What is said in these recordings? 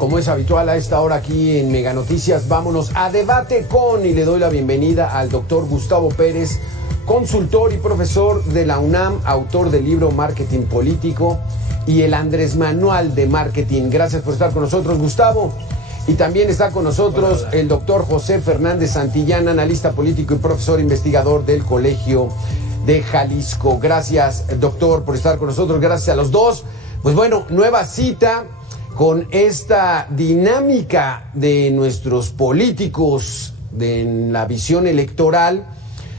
Como es habitual a esta hora aquí en Mega Noticias, vámonos a debate con, y le doy la bienvenida al doctor Gustavo Pérez, consultor y profesor de la UNAM, autor del libro Marketing Político y el Andrés Manual de Marketing. Gracias por estar con nosotros, Gustavo. Y también está con nosotros el doctor José Fernández Santillán, analista político y profesor investigador del Colegio de Jalisco. Gracias, doctor, por estar con nosotros. Gracias a los dos. Pues bueno, nueva cita con esta dinámica de nuestros políticos en la visión electoral,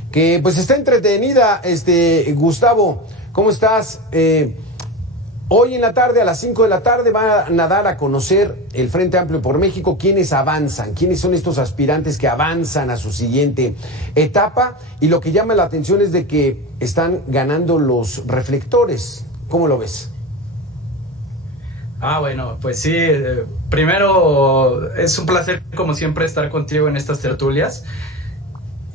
que pues está entretenida. Gustavo, ¿cómo estás? Hoy en la tarde, a las 5 de la tarde, van a dar a conocer el Frente Amplio por México quiénes avanzan, quiénes son estos aspirantes que avanzan a su siguiente etapa, y lo que llama la atención es de que están ganando los reflectores. ¿Cómo lo ves? Bueno, pues sí, primero es un placer como siempre estar contigo en estas tertulias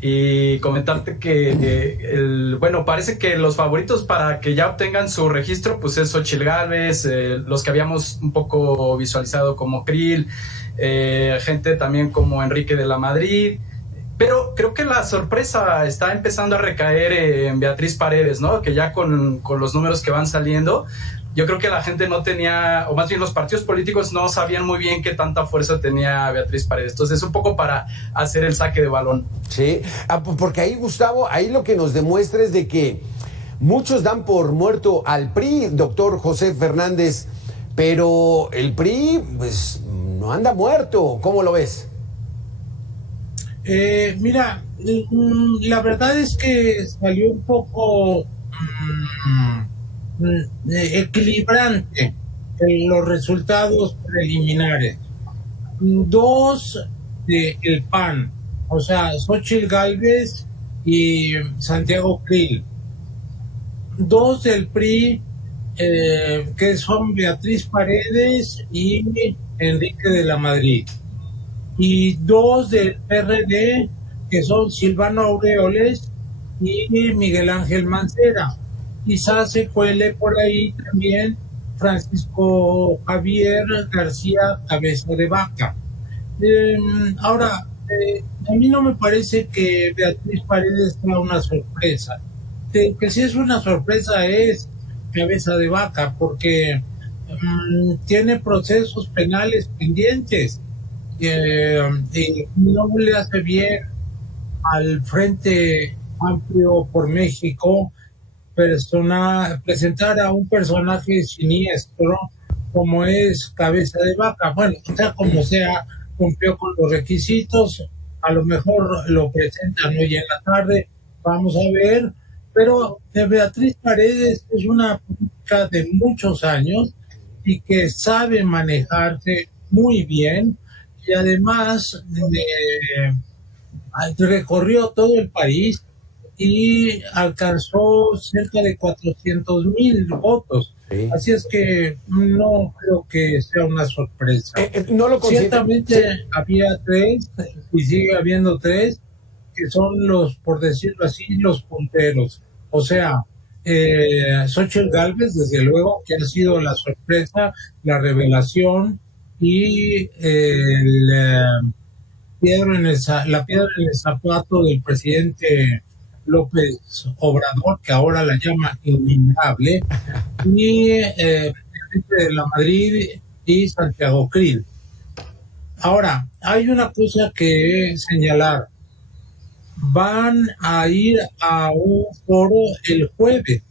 y comentarte que parece que los favoritos para que ya obtengan su registro pues es Xóchitl Gálvez, los que habíamos un poco visualizado como Krill, gente también como Enrique de la Madrid, pero creo que la sorpresa está empezando a recaer en Beatriz Paredes, ¿no? Que ya con los números que van saliendo, yo creo que la gente no tenía, o más bien los partidos políticos no sabían muy bien qué tanta fuerza tenía Beatriz Paredes. Entonces, un poco para hacer el saque de balón. Sí, porque ahí, Gustavo, ahí lo que nos demuestra es de que muchos dan por muerto al PRI, doctor José Fernández, pero el PRI, pues, no anda muerto. ¿Cómo lo ves? Mira, la verdad es que salió un poco equilibrante en los resultados preliminares. Dos del PAN, o sea, Xóchitl Gálvez y Santiago Krill. Dos del PRI, que son Beatriz Paredes y Enrique de la Madrid. Y dos del PRD, que son Silvano Aureoles y Miguel Ángel Mancera. Quizás se cuele por ahí también Francisco Javier García Cabeza de Vaca. Ahora, a mí no me parece que Beatriz Paredes sea una sorpresa. Que si es una sorpresa es Cabeza de Vaca, porque tiene procesos penales pendientes. No le hace bien al Frente Amplio por México presentar a un personaje siniestro como es Cabeza de Vaca. Bueno, sea como sea, cumplió con los requisitos, a lo mejor lo presentan hoy en la tarde, vamos a ver, pero Beatriz Paredes es una política de muchos años y que sabe manejarse muy bien, y además recorrió todo el país y alcanzó cerca de 400,000 votos. Sí. Así es que no creo que sea una sorpresa. No lo Ciertamente sí. Había tres, y sigue habiendo tres, que son los, por decirlo así, los punteros. O sea, Xóchitl Gálvez, desde luego, que ha sido la sorpresa, la revelación, y la piedra en el zapato del presidente López Obrador, que ahora la llama inimitable, y Enrique de la Madrid y Santiago Krill. Ahora, hay una cosa que señalar. Van a ir a un foro el jueves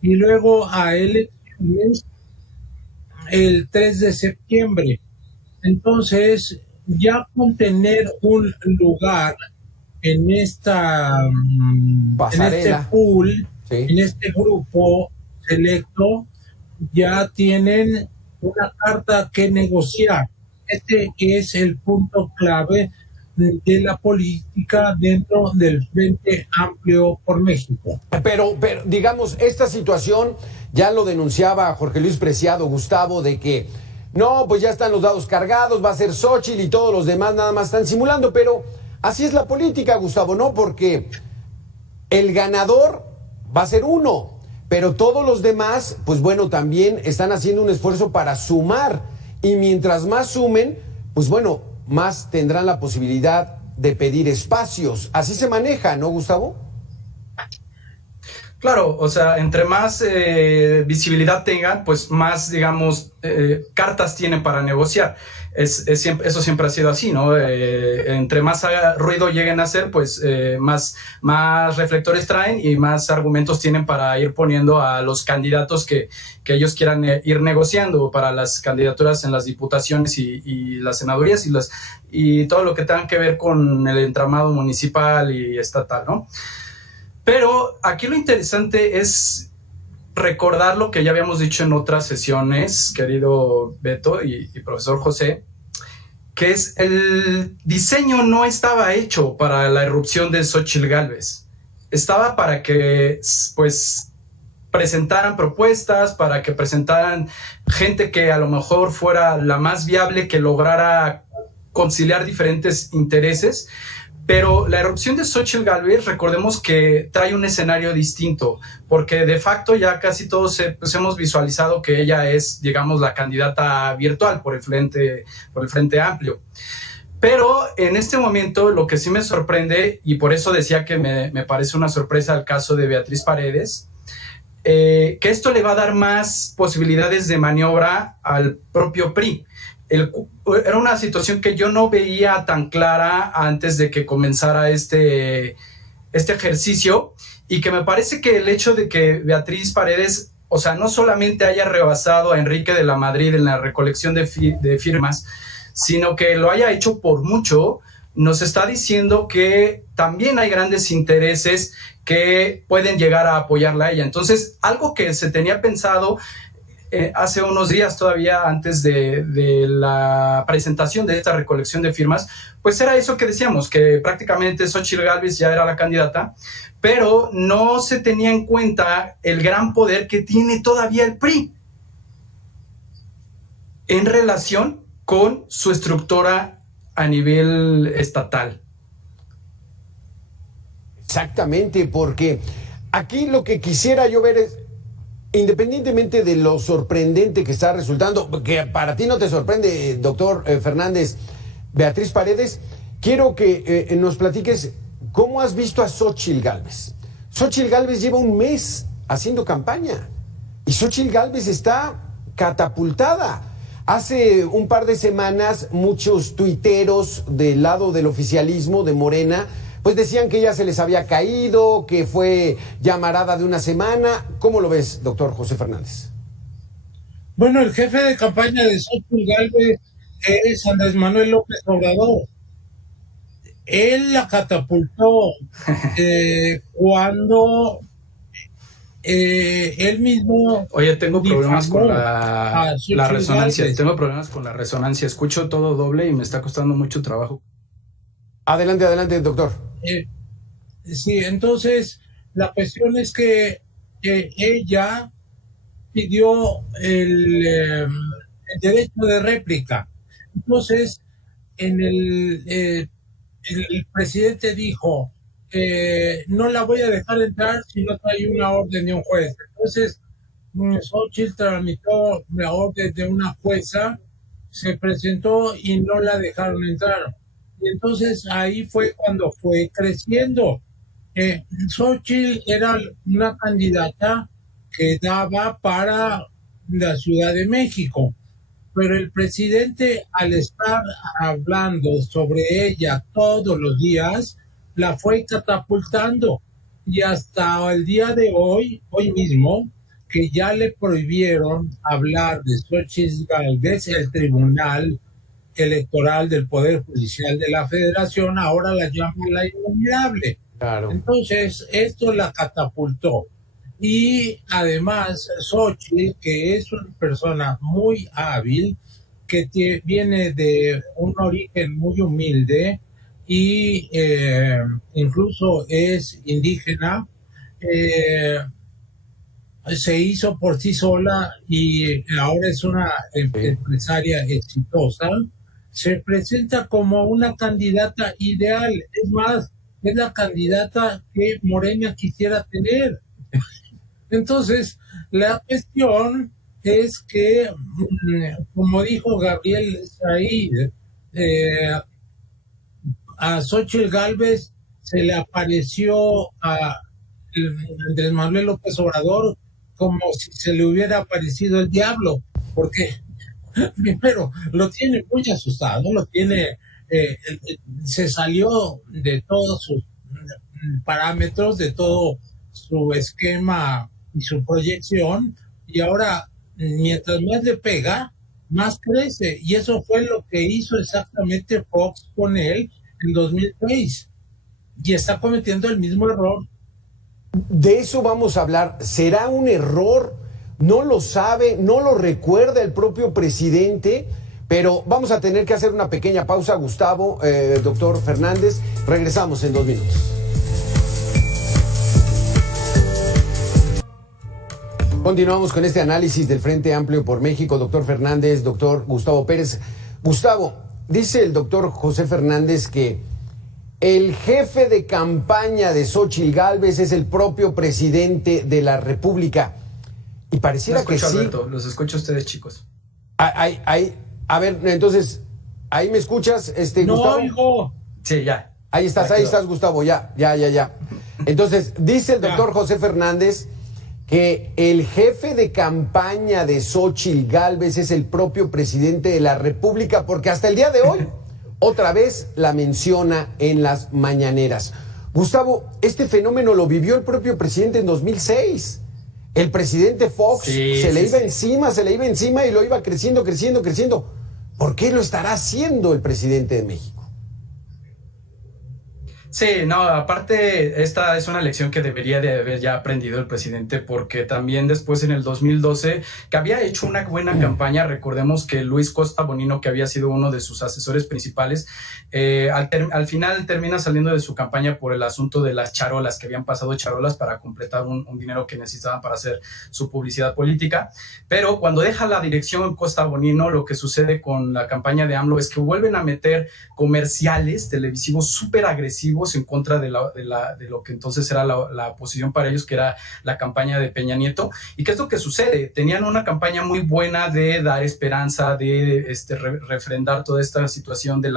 y luego a elecciones el 3 de septiembre. Entonces, ya con tener un lugar en esta pasarela, en este pool, sí, en este grupo selecto, ya tienen una carta que negociar. Este es el punto clave de la política dentro del Frente Amplio por México. Pero digamos, esta situación ya lo denunciaba Jorge Luis Preciado, Gustavo, de que no, pues ya están los dados cargados, va a ser Xóchitl y todos los demás nada más están simulando, pero así es la política, Gustavo, ¿no? Porque el ganador va a ser uno, pero todos los demás, pues bueno, también están haciendo un esfuerzo para sumar. y mientras más sumen, pues bueno, más tendrán la posibilidad de pedir espacios. Así se maneja, ¿no, Gustavo? Claro, o sea, entre más visibilidad tengan, pues más, digamos, cartas tienen para negociar. Eso siempre ha sido así, ¿no? Entre más ruido lleguen a hacer, pues más reflectores traen y más argumentos tienen para ir poniendo a los candidatos que ellos quieran ir negociando para las candidaturas en las diputaciones y las senadurías y todo lo que tenga que ver con el entramado municipal y estatal, ¿no? Pero aquí lo interesante es recordar lo que ya habíamos dicho en otras sesiones, querido Beto y profesor José, que es el diseño no estaba hecho para la irrupción de Xóchitl Gálvez. Estaba para que, pues, presentaran propuestas, para que presentaran gente que a lo mejor fuera la más viable, que lograra conciliar diferentes intereses. Pero la erupción de Xóchitl Gálvez, recordemos que trae un escenario distinto, porque de facto ya casi todos pues hemos visualizado que ella es, digamos, la candidata virtual por el Frente Amplio. Pero en este momento lo que sí me sorprende, y por eso decía que me parece una sorpresa el caso de Beatriz Paredes, que esto le va a dar más posibilidades de maniobra al propio PRI. Era una situación que yo no veía tan clara antes de que comenzara este ejercicio, y que me parece que el hecho de que Beatriz Paredes, o sea, no solamente haya rebasado a Enrique de la Madrid en la recolección de firmas, sino que lo haya hecho por mucho, nos está diciendo que también hay grandes intereses que pueden llegar a apoyarla a ella. Entonces, algo que se tenía pensado hace unos días todavía antes de la presentación de esta recolección de firmas, pues era eso que decíamos, que prácticamente Xóchitl Gálvez ya era la candidata, pero no se tenía en cuenta el gran poder que tiene todavía el PRI en relación con su estructura a nivel estatal. Exactamente, porque aquí lo que quisiera yo ver es, independientemente de lo sorprendente que está resultando, que para ti no te sorprende, doctor Fernández, Beatriz Paredes, quiero que nos platiques cómo has visto a Xóchitl Gálvez. Xóchitl Gálvez lleva un mes haciendo campaña y Xóchitl Gálvez está catapultada. Hace un par de semanas muchos tuiteros del lado del oficialismo de Morena pues decían que ya se les había caído, que fue llamarada de una semana. ¿Cómo lo ves, doctor José Fernández? Bueno, el jefe de campaña de Xóchitl Gálvez es Andrés Manuel López Obrador. Él la catapultó cuando él mismo... Oye, tengo problemas con la resonancia. Gálvez. Tengo problemas con la resonancia. Escucho todo doble y me está costando mucho trabajo. Adelante, doctor. Sí, entonces la cuestión es que ella pidió el derecho de réplica. Entonces, el presidente dijo, no la voy a dejar entrar si no trae una orden de un juez. Entonces, Xóchitl tramitó la orden de una jueza, se presentó y no la dejaron entrar. Y entonces ahí fue cuando fue creciendo. Xóchitl era una candidata que daba para la Ciudad de México, pero el presidente, al estar hablando sobre ella todos los días, la fue catapultando, y hasta el día de hoy mismo, que ya le prohibieron hablar de Xóchitl Gálvez, el Tribunal Electoral del Poder Judicial de la Federación ahora la llama la invulnerable. Claro. Entonces, esto la catapultó. Y además, Xóchitl, que es una persona muy hábil, que viene de un origen muy humilde y incluso es indígena, se hizo por sí sola y ahora es una empresaria exitosa. Se presenta como una candidata ideal, es más, es la candidata que Morena quisiera tener. Entonces, la cuestión es que, como dijo Gabriel Said, a Xóchitl Gálvez se le apareció a Andrés Manuel López Obrador como si se le hubiera aparecido el diablo, porque primero lo tiene muy asustado, lo tiene, se salió de todos sus parámetros, de todo su esquema y su proyección, y ahora mientras más le pega, más crece, y eso fue lo que hizo exactamente Fox con él en 2006, y está cometiendo el mismo error. De eso vamos a hablar. ¿Será un error? No lo sabe, no lo recuerda el propio presidente, pero vamos a tener que hacer una pequeña pausa, Gustavo, doctor Fernández. Regresamos en 2 minutos. Continuamos con este análisis del Frente Amplio por México, doctor Fernández, doctor Gustavo Pérez. Gustavo, dice el doctor José Fernández que el jefe de campaña de Xóchitl Gálvez es el propio presidente de la República. Y pareciera que sí. Alberto, los escucho a ustedes, chicos. A ver, entonces, ¿ahí me escuchas, no, Gustavo? Hijo. Sí, ya. Ahí estás, Gustavo, ya. Entonces, dice el doctor José Fernández que el jefe de campaña de Xóchitl Gálvez es el propio presidente de la República, porque hasta el día de hoy otra vez la menciona en las mañaneras. Gustavo, este fenómeno lo vivió el propio presidente en 2006. El presidente Fox se le iba encima y lo iba creciendo. ¿Por qué lo estará haciendo el presidente de México? Sí, no, aparte esta es una lección que debería de haber ya aprendido el presidente, porque también después en el 2012, que había hecho una buena campaña, recordemos que Luis Costa Bonino, que había sido uno de sus asesores principales, al final termina saliendo de su campaña por el asunto de las charolas, que habían pasado charolas para completar un dinero que necesitaban para hacer su publicidad política, pero cuando deja la dirección Costa Bonino, lo que sucede con la campaña de AMLO es que vuelven a meter comerciales televisivos súper agresivos en contra de lo que entonces era la oposición para ellos, que era la campaña de Peña Nieto. ¿Y qué es lo que sucede? Tenían una campaña muy buena de dar esperanza, de refrendar toda esta situación de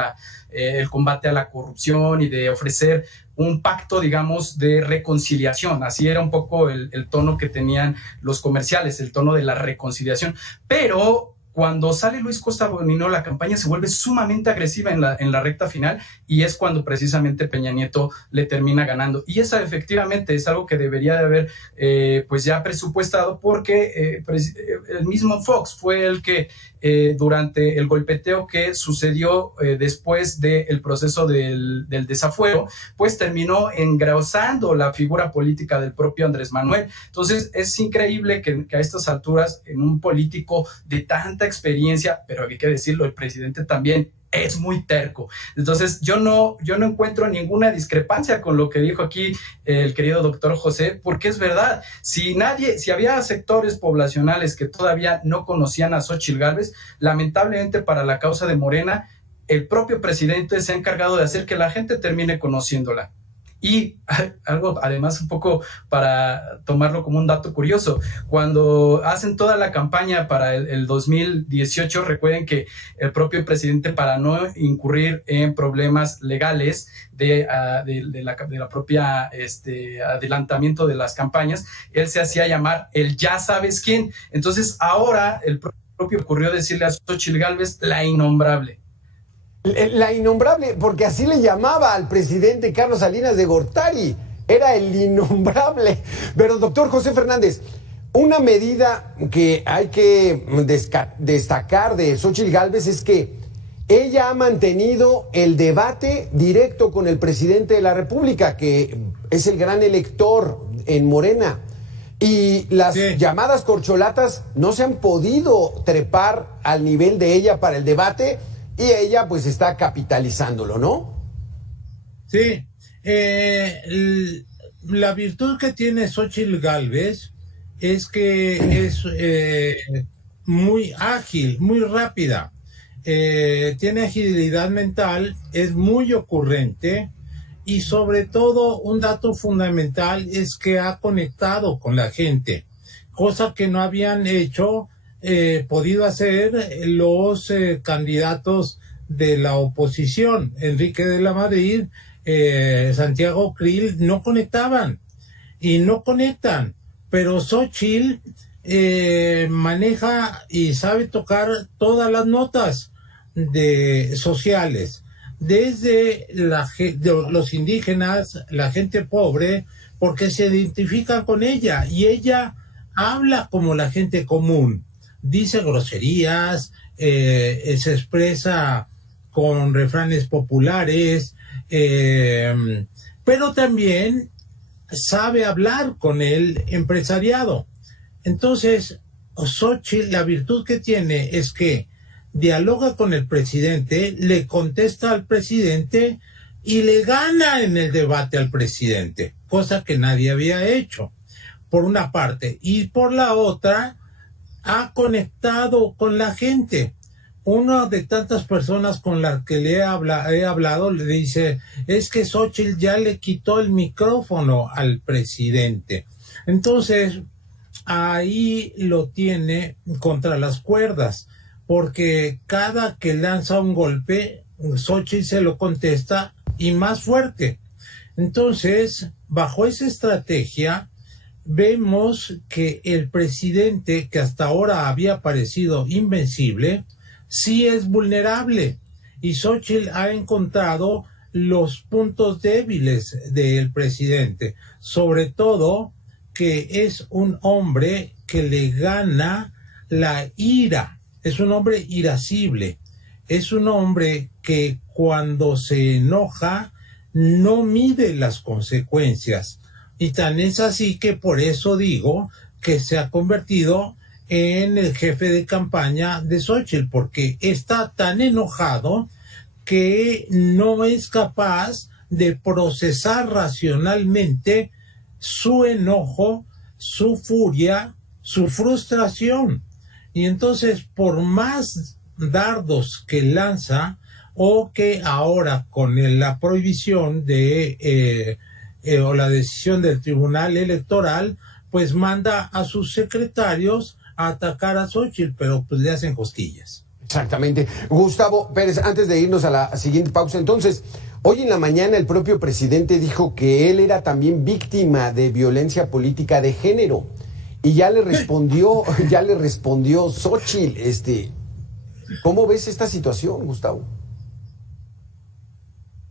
el combate a la corrupción y de ofrecer un pacto, digamos, de reconciliación. Así era un poco el tono que tenían los comerciales, el tono de la reconciliación. Pero cuando sale Luis Costa Bonino, la campaña se vuelve sumamente agresiva en la recta final, y es cuando precisamente Peña Nieto le termina ganando. Y esa efectivamente es algo que debería de haber pues ya presupuestado, porque el mismo Fox fue el que durante el golpeteo que sucedió después del proceso del desafuero, pues terminó engrosando la figura política del propio Andrés Manuel. Entonces es increíble que a estas alturas, en un político de tanta experiencia, pero hay que decirlo, el presidente también es muy terco. Entonces yo no encuentro ninguna discrepancia con lo que dijo aquí el querido doctor José, porque es verdad. Si había sectores poblacionales que todavía no conocían a Xóchitl Gálvez, lamentablemente para la causa de Morena, el propio presidente se ha encargado de hacer que la gente termine conociéndola. Y algo, además, un poco para tomarlo como un dato curioso, cuando hacen toda la campaña para el 2018, recuerden que el propio presidente, para no incurrir en problemas legales de la propia adelantamiento de las campañas, él se hacía llamar el ya sabes quién. Entonces ahora el propio ocurrió decirle a Xóchitl Gálvez la innombrable. La innombrable, porque así le llamaba al presidente Carlos Salinas de Gortari, era el innombrable. Pero doctor José Fernández, una medida que hay que destacar de Xóchitl Gálvez es que ella ha mantenido el debate directo con el presidente de la República, que es el gran elector en Morena. Y las llamadas corcholatas no se han podido trepar al nivel de ella para el debate, y ella pues está capitalizándolo, ¿no? Sí. La virtud que tiene Xóchitl Gálvez es que es muy ágil, muy rápida. Tiene agilidad mental, es muy ocurrente, y sobre todo un dato fundamental es que ha conectado con la gente, cosa que no habían hecho podido hacer los candidatos de la oposición. Enrique de la Madrid, Santiago Krill, no conectaban y no conectan, pero Xóchitl maneja y sabe tocar todas las notas sociales, desde los indígenas, la gente pobre, porque se identifican con ella y ella habla como la gente común, dice groserías, se expresa con refranes populares, pero también sabe hablar con el empresariado. Entonces, Xóchitl, la virtud que tiene es que dialoga con el presidente, le contesta al presidente y le gana en el debate al presidente, cosa que nadie había hecho, por una parte. Y por la otra, ha conectado con la gente. Una de tantas personas con las que he hablado le dice, es que Xóchitl ya le quitó el micrófono al presidente. Entonces, ahí lo tiene contra las cuerdas, porque cada que lanza un golpe, Xóchitl se lo contesta y más fuerte. Entonces, bajo esa estrategia, vemos que el presidente, que hasta ahora había parecido invencible, sí es vulnerable. Y Xóchitl ha encontrado los puntos débiles del presidente, sobre todo que es un hombre que le gana la ira. Es un hombre irascible, es un hombre que cuando se enoja no mide las consecuencias. Y tan es así que por eso digo que se ha convertido en el jefe de campaña de Xóchitl, porque está tan enojado que no es capaz de procesar racionalmente su enojo, su furia, su frustración. Y entonces, por más dardos que lanza, o que ahora con la prohibición o la decisión del Tribunal Electoral, pues manda a sus secretarios a atacar a Xóchitl, pero pues le hacen cosquillas. Exactamente. Gustavo Pérez, antes de irnos a la siguiente pausa, entonces, hoy en la mañana el propio presidente dijo que él era también víctima de violencia política de género. Y ya le respondió Xóchitl. ¿Cómo ves esta situación, Gustavo?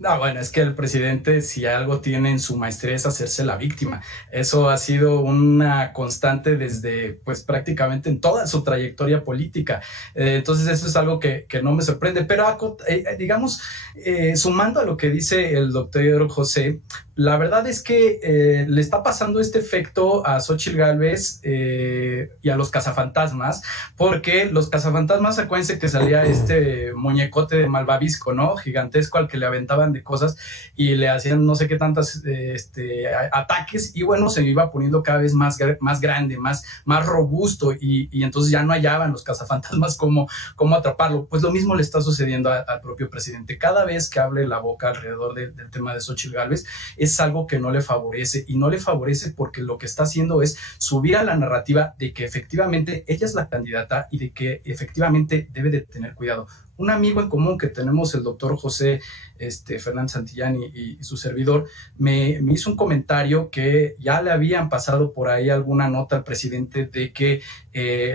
No, bueno, es que el presidente, si algo tiene en su maestría, es hacerse la víctima. Eso ha sido una constante desde, pues, prácticamente en toda su trayectoria política. Entonces, eso es algo que no me sorprende. Pero, digamos, sumando a lo que dice el doctor José, la verdad es que le está pasando este efecto a Xóchitl Gálvez y a los cazafantasmas, porque los cazafantasmas, acuérdense que salía este muñecote de malvavisco, ¿no? Gigantesco, al que le aventaban de cosas y le hacían no sé qué tantas ataques, y bueno, se iba poniendo cada vez más grande, más robusto, y entonces ya no hallaban los cazafantasmas cómo atraparlo. Pues lo mismo le está sucediendo al propio presidente. Cada vez que abre la boca alrededor del tema de Xóchitl Gálvez, es algo que no le favorece, y no le favorece porque lo que está haciendo es subir a la narrativa de que efectivamente ella es la candidata y de que efectivamente debe de tener cuidado. Un amigo en común que tenemos, el doctor José Fernández Santillán y su servidor, me hizo un comentario que ya le habían pasado por ahí alguna nota al presidente de que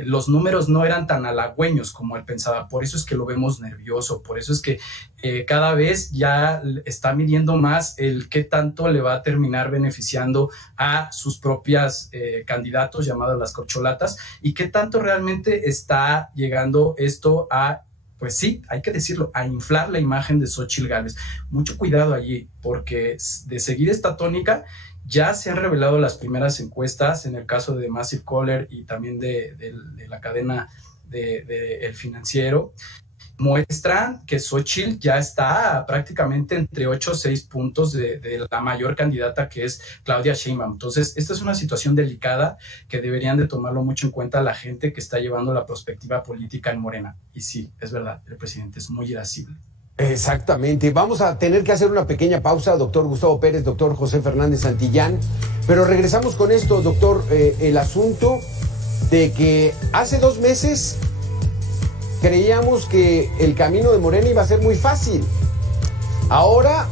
los números no eran tan halagüeños como él pensaba. Por eso es que lo vemos nervioso, por eso es que cada vez ya está midiendo más el qué tanto le va a terminar beneficiando a sus propias candidatos, llamados las corcholatas, y qué tanto realmente está llegando esto a, pues sí, hay que decirlo, a inflar la imagen de Xóchitl Gálvez. Mucho cuidado allí, porque de seguir esta tónica, ya se han revelado las primeras encuestas, en el caso de Massive Caller y también de la cadena de El Financiero, muestran que Xóchitl ya está prácticamente entre 8 o 6 puntos de la mayor candidata, que es Claudia Sheinbaum. Entonces, esta es una situación delicada que deberían de tomarlo mucho en cuenta la gente que está llevando la perspectiva política en Morena. Y sí, es verdad, el presidente es muy irascible. Exactamente. Vamos a tener que hacer una pequeña pausa, doctor Gustavo Pérez, doctor José Fernández Santillán, pero regresamos con esto, doctor. El asunto de que hace 2 meses creíamos que el camino de Morena iba a ser muy fácil. Ahora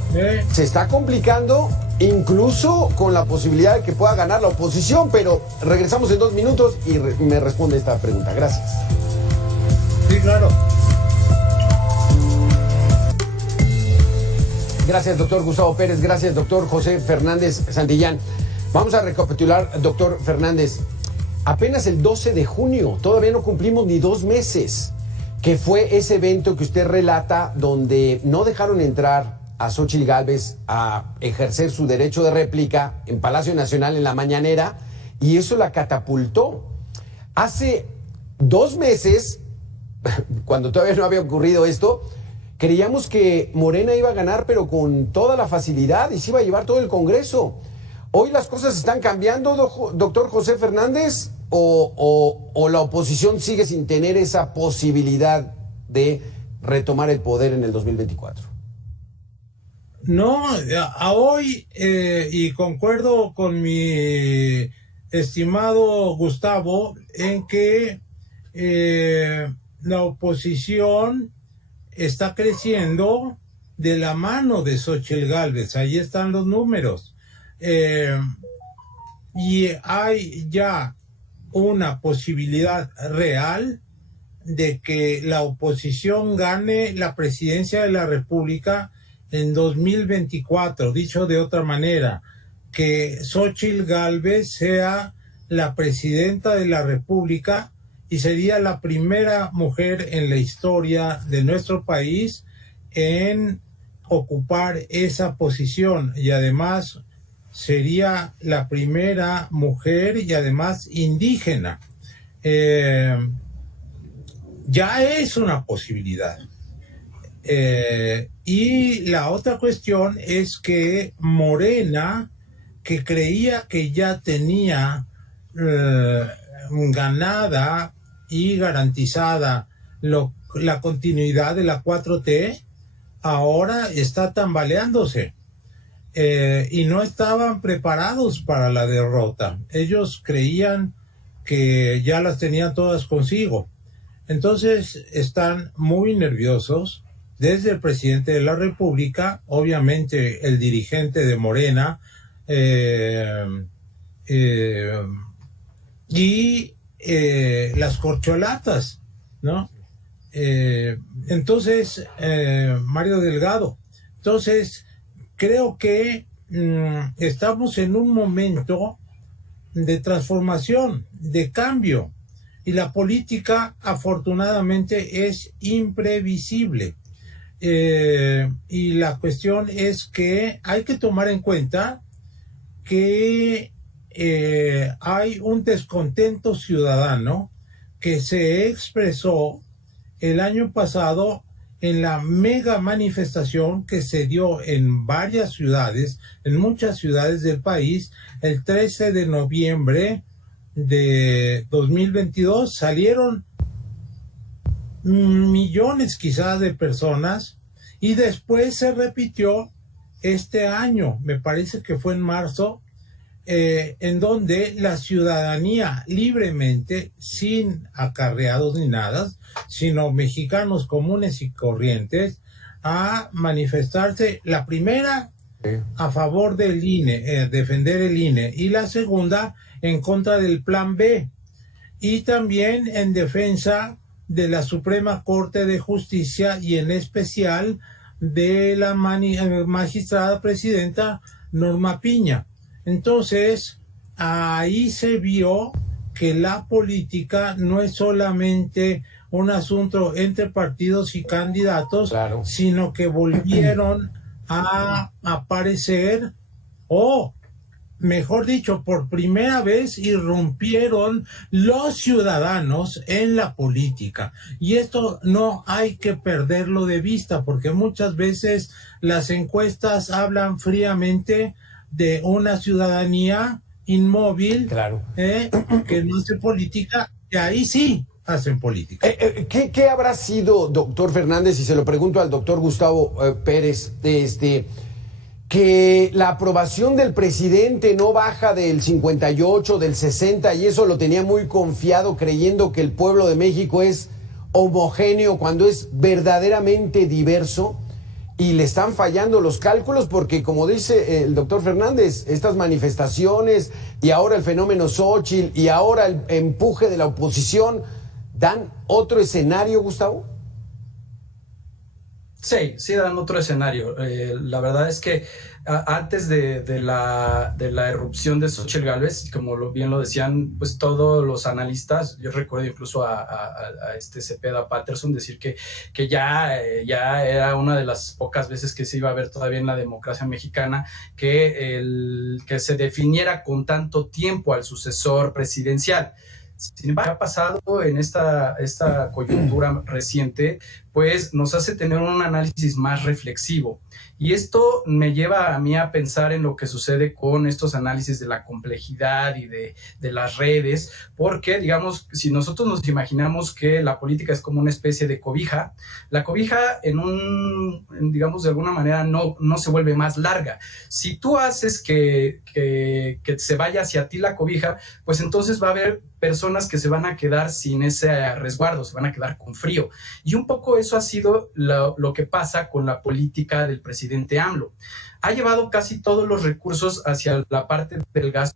se está complicando, incluso con la posibilidad de que pueda ganar la oposición, pero regresamos en 2 minutos y me responde esta pregunta. Gracias. Sí, claro. Gracias, doctor Gustavo Pérez. Gracias, doctor José Fernández Santillán. Vamos a recapitular, doctor Fernández. Apenas el 12 de junio, todavía no cumplimos ni 2 meses, que fue ese evento que usted relata donde no dejaron entrar a Xóchitl Gálvez a ejercer su derecho de réplica en Palacio Nacional en la mañanera, y eso la catapultó. Hace 2 meses, cuando todavía no había ocurrido esto, creíamos que Morena iba a ganar, pero con toda la facilidad, y se iba a llevar todo el Congreso. ¿Hoy las cosas están cambiando, doctor José Fernández, o la oposición sigue sin tener esa posibilidad de retomar el poder en el 2024? No, a hoy, y concuerdo con mi estimado Gustavo, en que la oposición está creciendo de la mano de Xóchitl Gálvez. Ahí están los números. Y hay ya una posibilidad real de que la oposición gane la presidencia de la República en 2024. Dicho de otra manera, que Xóchitl Gálvez sea la presidenta de la República y sería la primera mujer en la historia de nuestro país en ocupar esa posición, y además sería la primera mujer y además indígena. Ya es una posibilidad. Y la otra cuestión es que Morena, que creía que ya tenía ganada y garantizada la continuidad de la 4T, ahora está tambaleándose. Y no estaban preparados para la derrota. Ellos creían que ya las tenían todas consigo. Entonces están muy nerviosos, desde el presidente de la República, obviamente el dirigente de Morena, y las corcholatas, ¿no? Entonces, Mario Delgado. Entonces, creo que estamos en un momento de transformación, de cambio, y la política afortunadamente es imprevisible. Y la cuestión es que hay que tomar en cuenta que hay un descontento ciudadano que se expresó el año pasado en la mega manifestación que se dio en varias ciudades, en muchas ciudades del país, el 13 de noviembre de 2022. Salieron millones quizás de personas, y después se repitió este año, me parece que fue en marzo, en donde la ciudadanía libremente, sin acarreados ni nada, sino mexicanos comunes y corrientes, a manifestarse. La primera a favor del INE, defender el INE, y la segunda en contra del Plan B, y también en defensa de la Suprema Corte de Justicia, y en especial de la magistrada presidenta Norma Piña. Entonces, ahí se vio que la política no es solamente un asunto entre partidos y candidatos, claro, sino que volvieron a aparecer, o mejor dicho, por primera vez irrumpieron los ciudadanos en la política. Y esto no hay que perderlo de vista, porque muchas veces las encuestas hablan fríamente de una ciudadanía inmóvil, claro, que no hace política, y ahí sí hacen política. ¿Qué habrá sido, doctor Fernández, y se lo pregunto al doctor Gustavo Pérez, que la aprobación del presidente no baja del 58, del 60, y eso lo tenía muy confiado, creyendo que el pueblo de México es homogéneo cuando es verdaderamente diverso, y le están fallando los cálculos porque, como dice el doctor Fernández, estas manifestaciones y ahora el fenómeno Xóchitl y ahora el empuje de la oposición dan otro escenario, Gustavo. Sí, sí dan otro escenario. La verdad es que antes de la erupción de Xóchitl Gálvez, como bien lo decían, pues todos los analistas, yo recuerdo incluso a este Cepeda Patterson decir que ya era una de las pocas veces que se iba a ver todavía en la democracia mexicana que se definiera con tanto tiempo al sucesor presidencial. Sin embargo, ha pasado en esta coyuntura reciente, pues nos hace tener un análisis más reflexivo. Y esto me lleva a mí a pensar en lo que sucede con estos análisis de la complejidad y de las redes, porque, digamos, si nosotros nos imaginamos que la política es como una especie de cobija, la cobija digamos, de alguna manera no se vuelve más larga. Si tú haces que se vaya hacia ti la cobija, pues entonces va a haber personas que se van a quedar sin ese resguardo, se van a quedar con frío. Y un poco eso ha sido lo que pasa con la política del presidente AMLO. Ha llevado casi todos los recursos hacia la parte del gasto,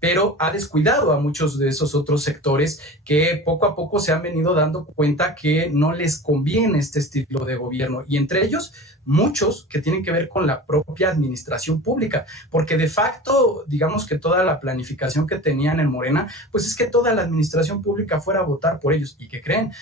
pero ha descuidado a muchos de esos otros sectores que poco a poco se han venido dando cuenta que no les conviene este estilo de gobierno, y entre ellos muchos que tienen que ver con la propia administración pública, porque de facto, digamos que toda la planificación que tenían en Morena, pues es que toda la administración pública fuera a votar por ellos. ¿Y qué creen?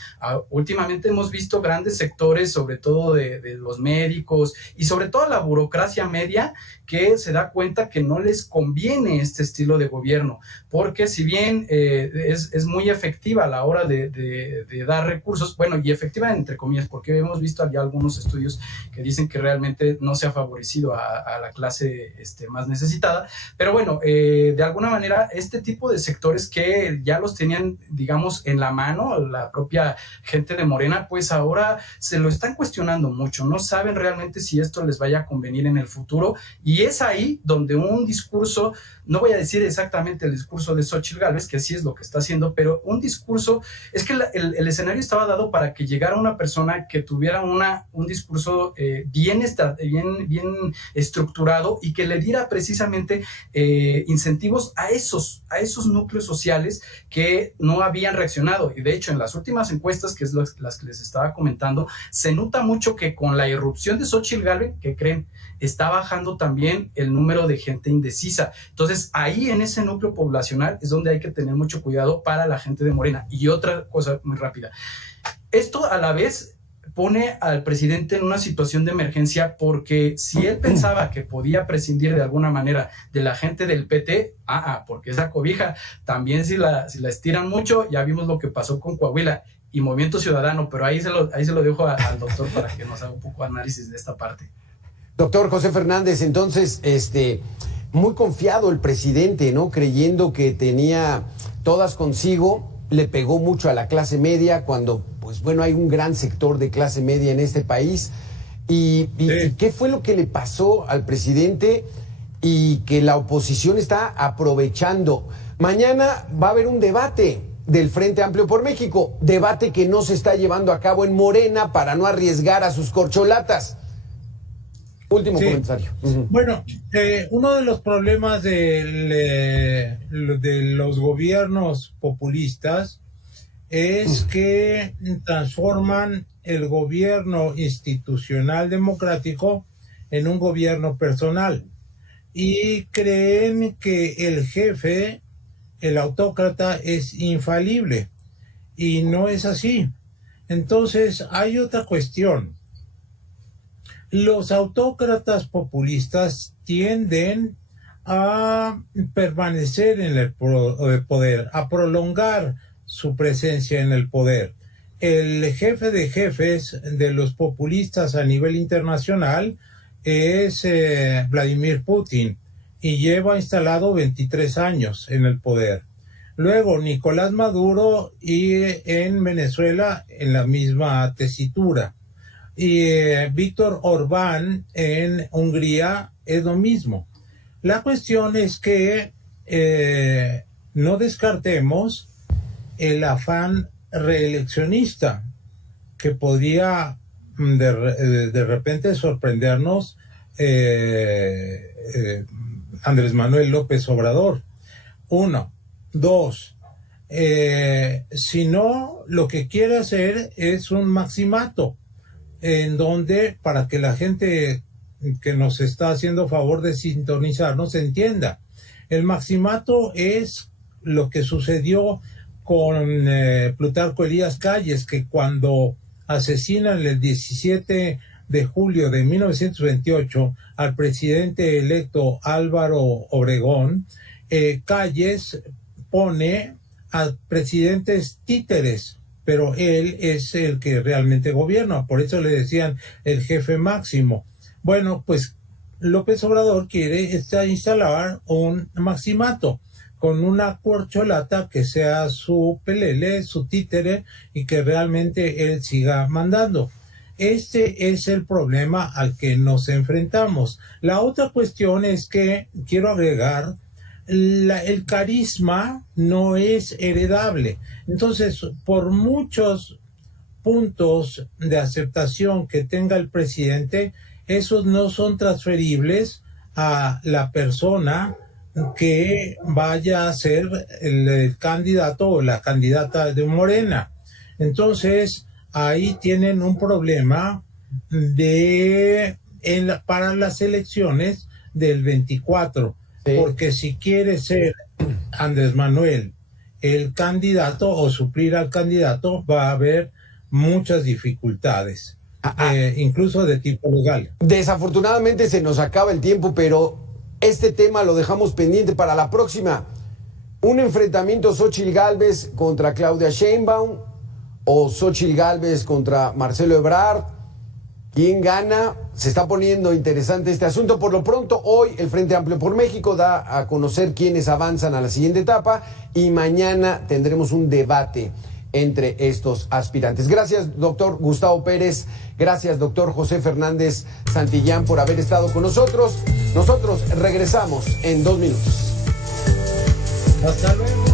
Últimamente hemos visto grandes sectores, sobre todo de los médicos y sobre todo la burocracia media, que se da cuenta que no les conviene este estilo de gobierno, porque si bien es muy efectiva a la hora de dar recursos, bueno, y efectiva entre comillas, porque hemos visto ya algunos estudios que dicen que realmente no se ha favorecido a la clase más necesitada, pero bueno, de alguna manera este tipo de sectores que ya los tenían, digamos, en la mano, la propia gente de Morena, pues ahora se lo están cuestionando mucho, no saben realmente si esto les vaya a convenir en el futuro, y es ahí donde un discurso, no voy a decir exactamente el discurso de Xóchitl Gálvez, que sí es lo que está haciendo, pero un discurso, es que el escenario estaba dado para que llegara una persona que tuviera un discurso bien estructurado y que le diera precisamente incentivos a esos núcleos sociales que no habían reaccionado. Y de hecho, en las últimas encuestas, que es las que les estaba comentando, se nota mucho que con la irrupción de Xóchitl Gálvez, ¿qué creen? Está bajando también el número de gente indecisa. Entonces, ahí en ese núcleo poblacional es donde hay que tener mucho cuidado para la gente de Morena. Y otra cosa muy rápida. Esto a la vez pone al presidente en una situación de emergencia, porque si él pensaba que podía prescindir de alguna manera de la gente del PT, porque esa cobija también si la estiran mucho, ya vimos lo que pasó con Coahuila y Movimiento Ciudadano, pero ahí se lo dejo al doctor para que nos haga un poco de análisis de esta parte. Doctor José Fernández, entonces, muy confiado el presidente, ¿no? Creyendo que tenía todas consigo, le pegó mucho a la clase media cuando, pues bueno, hay un gran sector de clase media en este país. ¿Y qué fue lo que le pasó al presidente y que la oposición está aprovechando? Mañana va a haber un debate del Frente Amplio por México, debate que no se está llevando a cabo en Morena para no arriesgar a sus corcholatas. Último comentario. Bueno, uno de los problemas de los gobiernos populistas es que transforman el gobierno institucional democrático en un gobierno personal y creen que el jefe, el autócrata, es infalible, y no es así. Entonces hay otra cuestión. Los autócratas populistas tienden a permanecer en el poder, a prolongar su presencia en el poder. El jefe de jefes de los populistas a nivel internacional es Vladimir Putin, y lleva instalado 23 años en el poder. Luego Nicolás Maduro, y en Venezuela en la misma tesitura. y Víctor Orbán en Hungría es lo mismo. La cuestión es que no descartemos el afán reeleccionista que podría de repente sorprendernos Andrés Manuel López Obrador. 1. 2. Si no, lo que quiere hacer es un maximato, en donde, para que la gente que nos está haciendo favor de sintonizarnos entienda, el maximato es lo que sucedió con Plutarco Elías Calles, que cuando asesinan el 17 de julio de 1928 al presidente electo Álvaro Obregón, Calles pone a presidentes títeres, pero él es el que realmente gobierna, por eso le decían el jefe máximo. Bueno, pues López Obrador quiere instalar un maximato con una corcholata que sea su pelele, su títere, y que realmente él siga mandando. Este es el problema al que nos enfrentamos. La otra cuestión es que, quiero agregar, el carisma no es heredable. Entonces, por muchos puntos de aceptación que tenga el presidente, esos no son transferibles a la persona que vaya a ser el candidato o la candidata de Morena. Entonces, ahí tienen un problema para las elecciones del 24, sí. Porque si quiere ser Andrés Manuel el candidato o suplir al candidato, va a haber muchas dificultades, incluso de tipo legal. Desafortunadamente se nos acaba el tiempo, pero este tema lo dejamos pendiente para la próxima. Un enfrentamiento Xóchitl Gálvez contra Claudia Sheinbaum o Xóchitl Gálvez contra Marcelo Ebrard. ¿Quién gana? Se está poniendo interesante este asunto. Por lo pronto, hoy el Frente Amplio por México da a conocer quiénes avanzan a la siguiente etapa y mañana tendremos un debate entre estos aspirantes. Gracias, doctor Gustavo Pérez. Gracias, doctor José Fernández Santillán, por haber estado con nosotros. Nosotros regresamos en 2 minutos. Hasta luego.